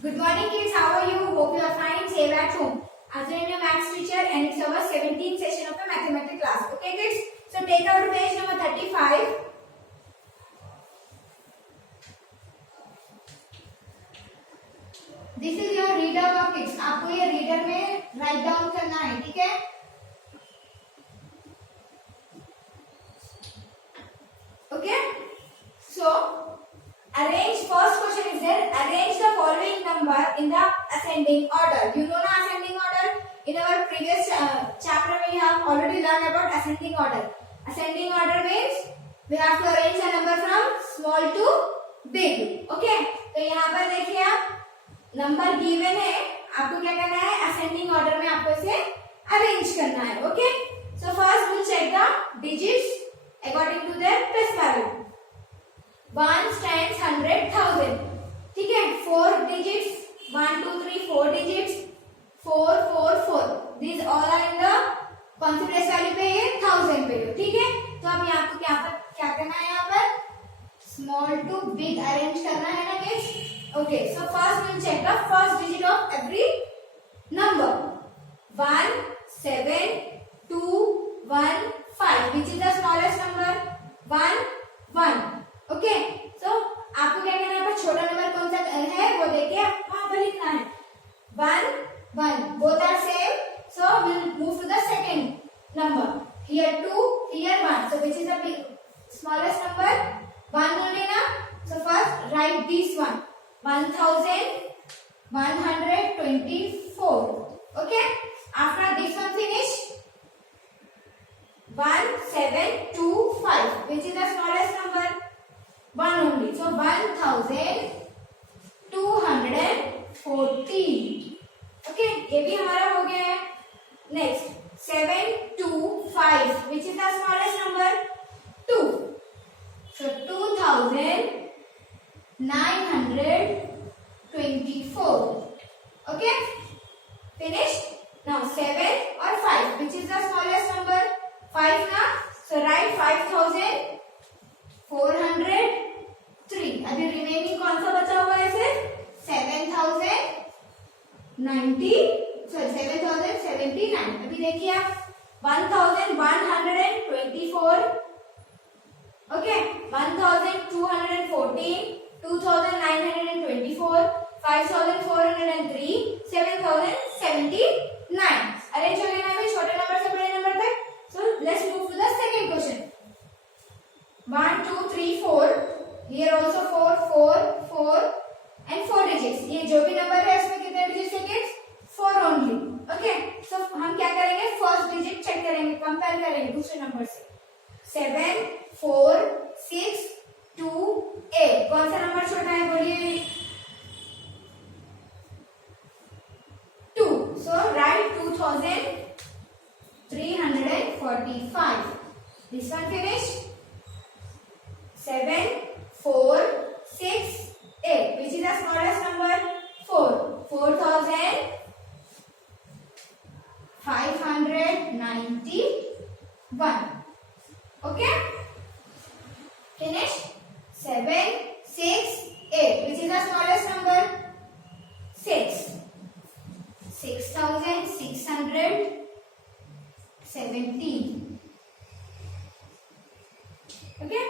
Good morning kids, how are you? Hope you are fine, safe at home. As I am your maths teacher and it's our 17th session of the mathematics class. Okay kids, so take out to page number 35. This is your reader work kids. आपको ये reader में write down करना है, ठीक है? Okay, so arrange, first question is there, arrange the following number in the ascending order. You know na ascending order? In our previous chapter we have already learned about ascending order. Ascending order means we have to arrange the number from small to big. Okay, तो यहाँ पर देखिए आप number given है, आपको क्या करना है, ascending order में आपको इसे arrange करना है. Okay, so first we'll check the digits according to their place value. 1 stands 100,000. ठीक है, 4 digits, 1 2 3 4 digits, 4 4 4. These all are in the कौन सी प्लेस वैल्यू पे है, 1000 पे है. ठीक है, तो अब यहाँ आपको क्या करना है, यहाँ पर स्मॉल टू बिग अरेंज करना है ना kids. Okay, so first will check the first digit of every number. 1 7 2 1 5. Which is the smallest number? 1 1. Okay, so आपको क्या करना है, पर छोटा नंबर कौन सा है वो देखिए वहां पर लिखना है. 1 1. Both are same, so we'll move to the second number. Here 2, here 1. So which is the smallest number? 1 only na. So first write this one. 1124. Okay, after this one finish. 1 7 2 5. Which is the smallest number? 1 only. So 1240. Okay, ये भी हमारा हो गया है. Next 7 2 5. Which is the smallest number? 2. So 2924. Okay, finished. Now 7 or 5. Which is the smallest number? 5 na. So write 5403. अभी remaining कौन सा बचा हुआ है इसे? 7079. अभी देखिए आप 1124. ओके, 1214, 2924, 5403, 7079. अरेंज हो गया ना अभी छोटे नंबर से बड़े नंबर तक. So let's move to the second question. 1 2 3 4. Here also 4 4 4 and 4 digits. ये जो भी नंबर है इसमें कितने डिजिट्स है किड्स? 4 ओनली. ओके, सो हम क्या करेंगे, फर्स्ट डिजिट चेक करेंगे, कंपेयर करेंगे दूसरे नंबर से. 7 4 6 2 8. कौन सा नंबर छोटा है बोलिए? 2. सो right 2345. This one finish. 7 4 6 8. Which is the smallest number? 4. 4591. Okay, finished. 7 6 8. Which is the smallest number? 6. 6617. Okay,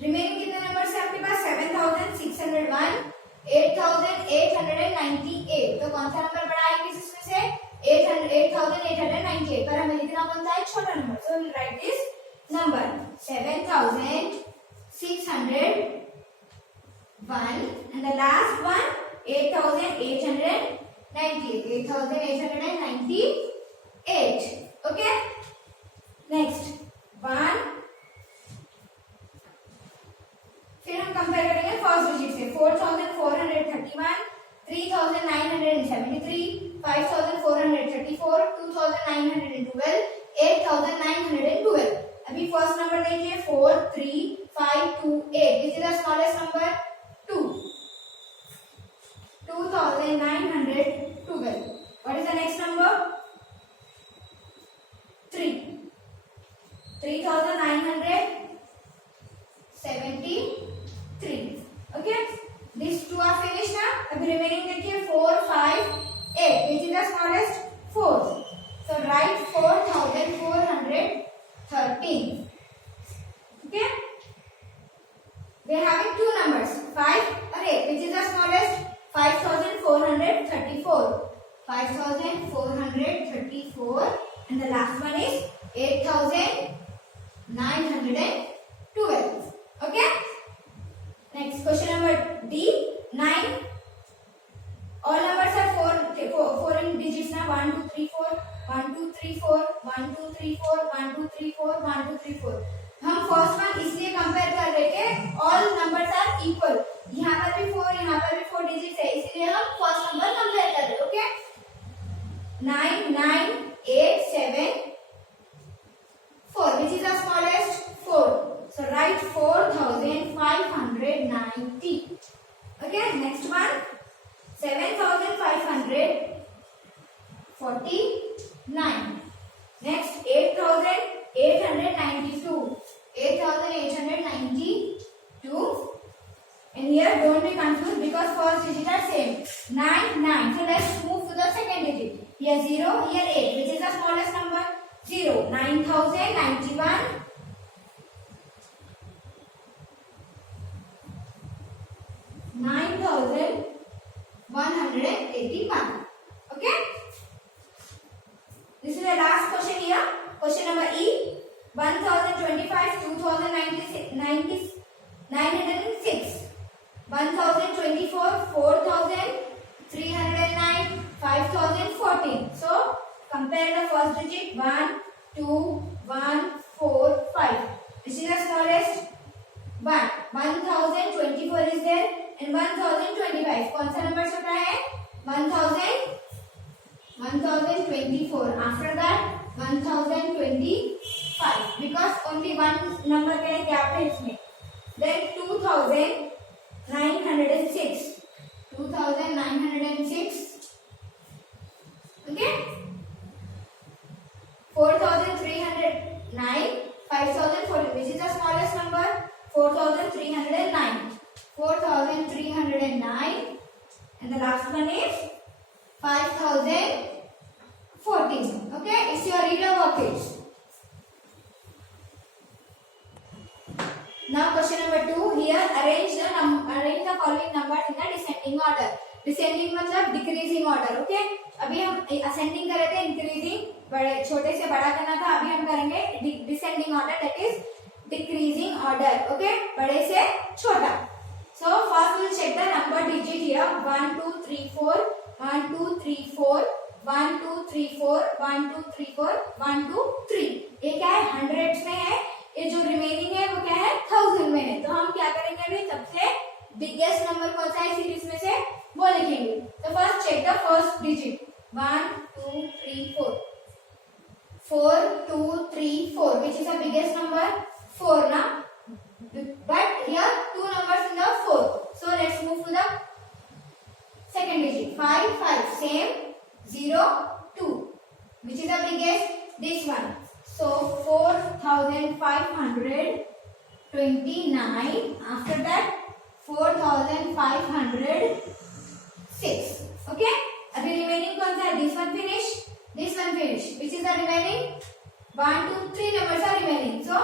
remaining कितने नंबर से आपके पास? 7601, 8898. तो कौन सा नंबर बड़ा है इसमें से? 8898. पर हमें लिखना कौन सा है? छोटा number. So will write this number 7601 and the last one 8898. Okay, next 1. फिर हम कंपेयर करेंगे फर्स्ट डिजिट से. 4431, 3973, 5434, 2912, 8912. अभी फर्स्ट नंबर देखिए 43528. This is the smallest number. 2. 2912. What is the next number? 3. 3973. Okay, these two are finished now. अभी remaining देखिए 4, 5, 8 which is the smallest 4. So write 4413. Okay. We are having two numbers 5 and 8 which is the smallest 5434. 5434 and the last one is 8912. Okay. Next question number D 9. All numbers are 4 in digits now 1 2 3 4 1 2 3 4 1 2 3 4 1 2 3 4 1 2 3 4. हम first one इसलिए compare कर रहे हैं all numbers are equal. यहाँ पर भी 4 यहाँ पर भी 4 डिजिट्स है इसलिए हम फर्स्ट नंबर कंपेयर कर रहे हैं. Okay 9 9 8 7 4 which is the smallest 4. So write 4590. Okay, next one 7549. Next 8892. 8892. And here don't be confused because first digit are same. 9 9. So let's move to the second digit. Here 0, here 8. Which is the smallest number? 0. 9091. 9181. Okay. This is the last question here. Question number E. 1025, 2096, 906, 1024, 4309, 5014. So compare the first digit 1, 2, 1, 4, 5. This is the smallest 1. 1024 is there and 1025. कौन सा number छोटा है? 1024. After that 1025 because only one number का gap है इसमें. Then 2906. 2906. Okay. 4309. 5040. Which is the smallest number? 4309. 4309. And the last one is 5014. Okay, it's your reader workage. Now question number 2. Here arrange the following numbers in the descending order. Descending मतलब decreasing order. Okay. अभी हम ascending कर रहे थे increasing बड़े छोटे से बड़ा करना था. अभी हम करेंगे descending order that is decreasing order. Okay. बड़े से छोटा. So first we will check the number digit here. 1 2 3 4 1 2 3 4 1 2 3 4 1 2 3 4 1 2 3. ये क्या है? हंड्रेड्स में है. ये जो रिमेनिंग है वो क्या है? 1000 में है. तो हम क्या करेंगे अभी? सबसे बिगेस्ट नंबर कौन सा है सीरीज में से वो लिखेंगे. तो first check the first digit. 1 2 3 4 4 2 3 4 which is the biggest number? 4 na. But here two numbers in the 4. So let's move to the second digit. 5 5 same. 0 2 which is the biggest? This one. So 4529. After that 4506. Okay. अभी remaining कौन सा है? This one finish. This one finish. Which is the remaining? 1 2 3 numbers are remaining. So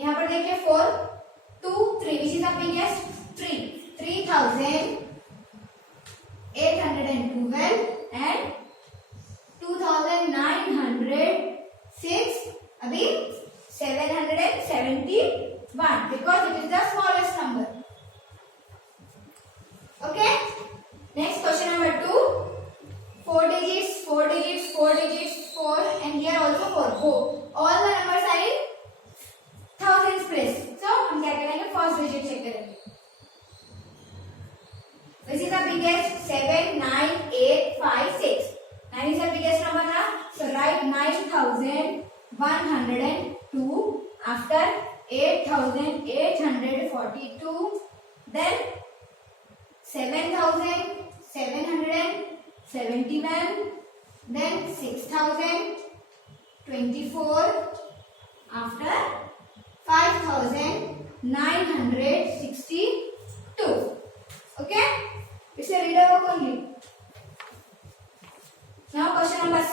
यहाँ पर देखिए 4 2 3 which is the biggest? 3. 3812 and 2906. अभी 771 because it is the smallest number. Okay. Next question number 2. 4 digits, 4 digits, 4 digits, 4 and here also 4. All the numbers are in thousands place. So हम क्या करेंगे? First digit check करेंगे. Which is the biggest? 7 9 8 5 6. 9 is the biggest number now. So write 9102 after 8842. Then 7771. Then 6024 after 5962. Okay. This It's a reader work only. Now question number C.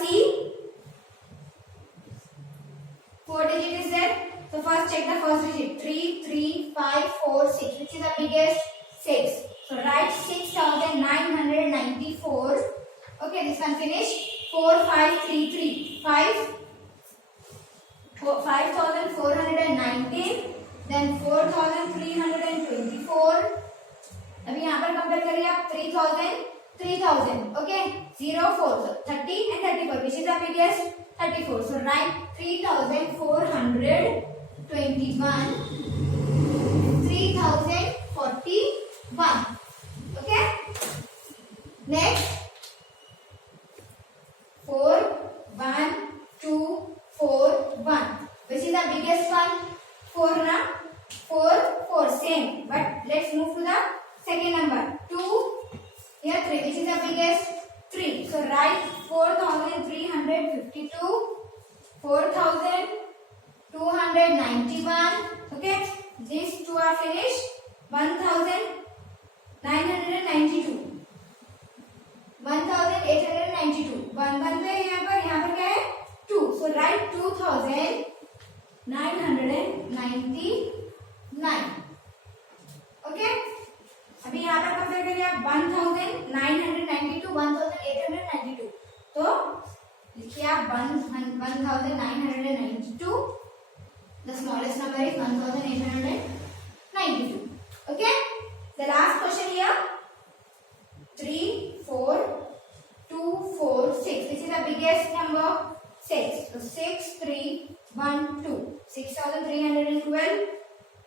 4 digit is there. So first check the first digit. 3, 3, 5, 4, 6. Which is the biggest? 6. So write 6,994. Okay, this one finished. 4533. 5,419. Then 4,324. अभी यहाँ पर compare करिए आप 3,000. Okay, 0, 4. So 30 and 34. Which is the biggest? 34. So write 3,421. 3,041. Okay. Next. 4, 1, 2, 4, 1. Which is the biggest one? 4 na? 4, 4. Same. But let's move to the second number. 2. Here 3. Which is the biggest? 3. So write 4,352. 4,291. Okay. These two are finished. 1,992. 1,892. 1 1 पे यहाँ पर क्या है 2. So write 2,999. Okay. अभी यहाँ पर compare करिए आप 1,992 1,892. तो लिखिए आप 1,992. The smallest number is 1,892. Okay. The last question here. 3, 4, 2, 4, 6. This is the biggest number. 6. So 6, 3, 1, 2. 6,312.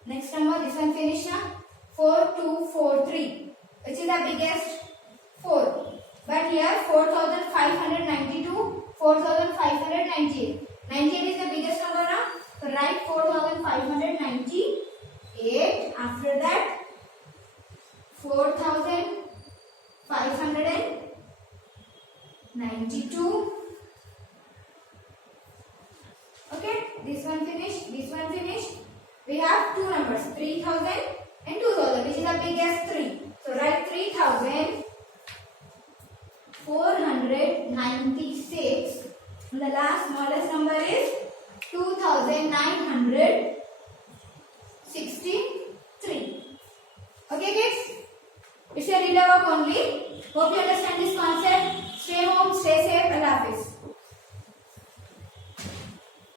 Next number. This one finish now. 4, 2, 4, 3. Which is the biggest? 4. But here 4,592. 4,598. 98 is the biggest number now. So write 4,598. After that 4,592. Okay, this one finished. This one finished. We have two numbers, 3,000 and 2,000. Which is the biggest? 3. So write 3,496. And the last smallest number is 2,963. Okay, kids? It's a reader work only. Hope you understand this concept. Stay home, stay safe. Allah Hafiz.